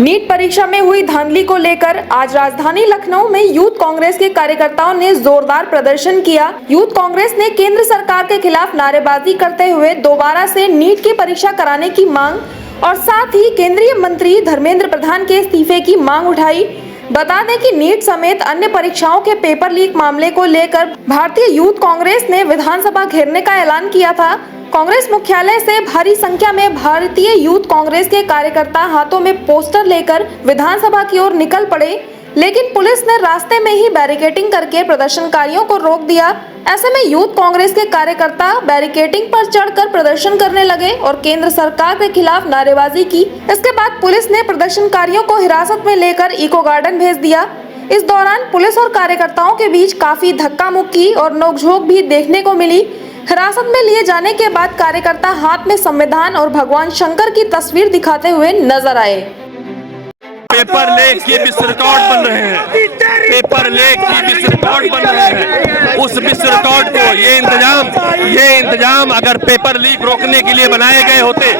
NEET परीक्षा में हुई धांधली को लेकर आज राजधानी लखनऊ में यूथ कांग्रेस के कार्यकर्ताओं ने जोरदार प्रदर्शन किया। यूथ कांग्रेस ने केंद्र सरकार के खिलाफ नारेबाजी करते हुए दोबारा से नीट की परीक्षा कराने की मांग और साथ ही केंद्रीय मंत्री धर्मेंद्र प्रधान के इस्तीफे की मांग उठाई। बता दें कि नीट समेत अन्य परीक्षाओं के पेपर लीक मामले को लेकर भारतीय यूथ कांग्रेस ने विधानसभा घेरने का ऐलान किया था। कांग्रेस मुख्यालय से भारी संख्या में भारतीय यूथ कांग्रेस के कार्यकर्ता हाथों में पोस्टर लेकर विधानसभा की ओर निकल पड़े, लेकिन पुलिस ने रास्ते में ही बैरिकेडिंग करके प्रदर्शनकारियों को रोक दिया। ऐसे में यूथ कांग्रेस के कार्यकर्ता बैरिकेडिंग पर चढ़कर प्रदर्शन करने लगे और केंद्र सरकार के खिलाफ नारेबाजी की। इसके बाद पुलिस ने प्रदर्शनकारियों को हिरासत में लेकर इको गार्डन भेज दिया। इस दौरान पुलिस और कार्यकर्ताओं के बीच काफी धक्का मुक्की और नोकझोंक भी देखने को मिली। हिरासत में लिए जाने के बाद कार्यकर्ता हाथ में संविधान और भगवान शंकर की तस्वीर दिखाते हुए नजर आए। पेपर लीक के विश्व रिकॉर्ड बन रहे हैं, पेपर लीक की विश्व रिकॉर्ड बन रहे हैं। उस विश्व रिकॉर्ड को ये इंतजाम अगर पेपर लीक रोकने के लिए बनाए गए होते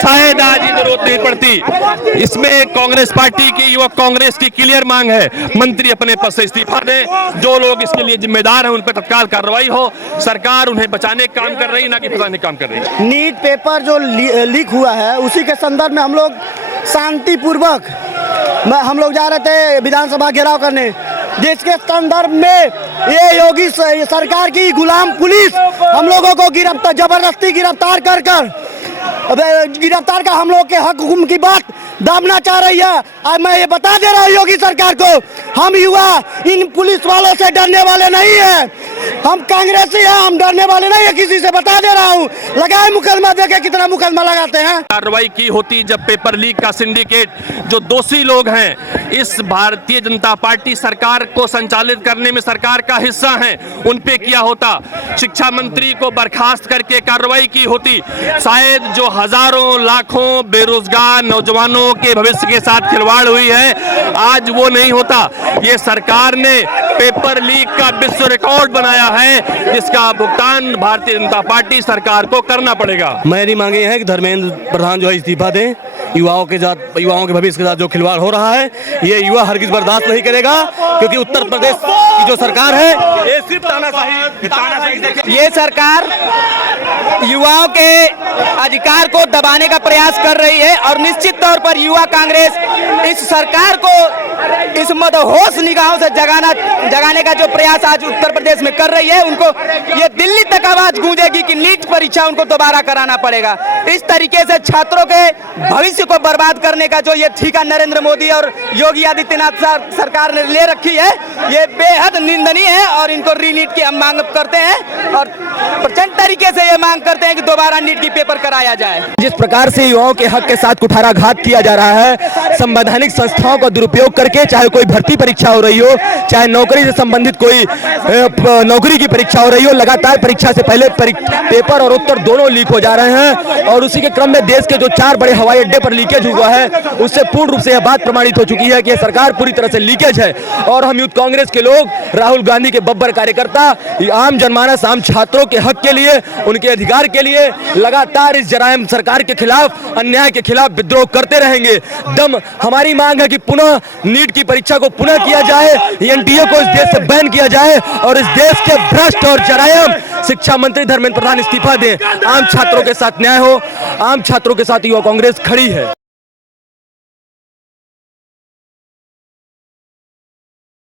शायद आज ये जरूरत नहीं पड़ती। इसमें कांग्रेस पार्टी की, युवक कांग्रेस की क्लियर मांग है, मंत्री अपने पद से इस्तीफा दें। जो लोग इसके लिए जिम्मेदार हैं उन पर तत्काल कार्रवाई हो। सरकार उन्हें बचाने का काम कर रही है, ना कि फंसाने का काम कर रही है। नीट पेपर जो लीक हुआ है उसी के संदर्भ में हम लोग शांतिपूर्वक हम लोग जा रहे थे विधानसभा घेराव करने, जिसके संदर्भ में ये योगी सरकार की गुलाम पुलिस हम लोगों को जबरदस्ती गिरफ्तार कर हम लोग के हक हुकुम की बात दाबना चाह रही है। आज मैं ये बता दे रहा हूँ योगी सरकार को, हम युवा इन पुलिस वालों से डरने वाले नहीं है। हम कांग्रेसी हैं, हम डरने वाले नहीं है किसी से, बता दे रहा हूँ। लगाए मुकदमा, देखे कितना मुकदमा लगाते हैं। कार्रवाई की होती जब पेपर लीक का सिंडिकेट जो दोषी लोग हैं इस भारतीय जनता पार्टी सरकार को संचालित करने में सरकार का हिस्सा हैं, उन पे किया होता। शिक्षा मंत्री को बर्खास्त करके कार्रवाई की होती, शायद जो हजारों लाखों बेरोजगार नौजवानों के भविष्य के साथ खिलवाड़ हुई है आज वो नहीं होता। ये सरकार ने पेपर लीक का विश्व रिकॉर्ड बनाया है, जिसका भुगतान भारतीय जनता पार्टी सरकार को करना पड़ेगा। मेरी मांग ये है कि धर्मेंद्र प्रधान जो है इस्तीफा दें। युवाओं के भविष्य के साथ जो खिलवाड़ हो रहा है ये युवा हरगिज बर्दाश्त नहीं करेगा, क्योंकि उत्तर प्रदेश की जो सरकार है ये सिर्फ तानाशाही, ये सरकार युवाओं के अधिकार को दबाने का प्रयास कर रही है। और निश्चित तौर पर युवा कांग्रेस इस सरकार को इस मदहोश निगाहों से जगाने का जो प्रयास आज उत्तर प्रदेश में कर रही है, उनको ये दिल्ली तक आवाज गूंजेगी कि नीट परीक्षा उनको दोबारा कराना पड़ेगा। इस तरीके से छात्रों के भविष्य को बर्बाद करने का जो ये ठेका नरेंद्र मोदी और योगी आदित्यनाथ सरकार ने ले रखी है, ये बेहद निंदनीय है और इनको रीनीट की हम मांग करते हैं और प्रचंड तरीके से ये मांग करते हैं कि दोबारा नीट की पेपर कराया जाए। जिस प्रकार से युवाओं के हक के साथ कुठाराघात किया जा रहा है, संवैधानिक संस्थाओं का दुरुपयोग करके, चाहे कोई भर्ती परीक्षा हो रही हो, चाहे नौकरी से संबंधित कोई नौकरी की परीक्षा हो रही हो, लगातार परीक्षा से पहले पेपर और उत्तर दोनों लीक हो जा रहे हैं। और उसी के क्रम में देश के जो 4 बड़े हवाई अड्डे पर लीकेज हुआ है उससे पूर्ण रूप से यह बात प्रमाणित हो चुकी है कि सरकार पूरी तरह से लीकेज है। और हम यूथ कांग्रेस के लोग, राहुल गांधी के बब्बर कार्यकर्ता, आम जनमानस, आम छात्रों के हक के लिए, उनके अधिकार के लिए लगातार इस जरायम सरकार के खिलाफ, अन्याय के खिलाफ विद्रोह करते रहेंगे। हमारी मांग है कि पुनः नीट की परीक्षा को पुनः किया जाए, एनटीए को इस देश से बैन किया जाए और इस देश के भ्रष्ट और जरायम शिक्षा मंत्री धर्मेंद्र प्रधान इस्तीफा दें। आम छात्रों के साथ न्याय हो, आम छात्रों के साथ युवा कांग्रेस खड़ी है।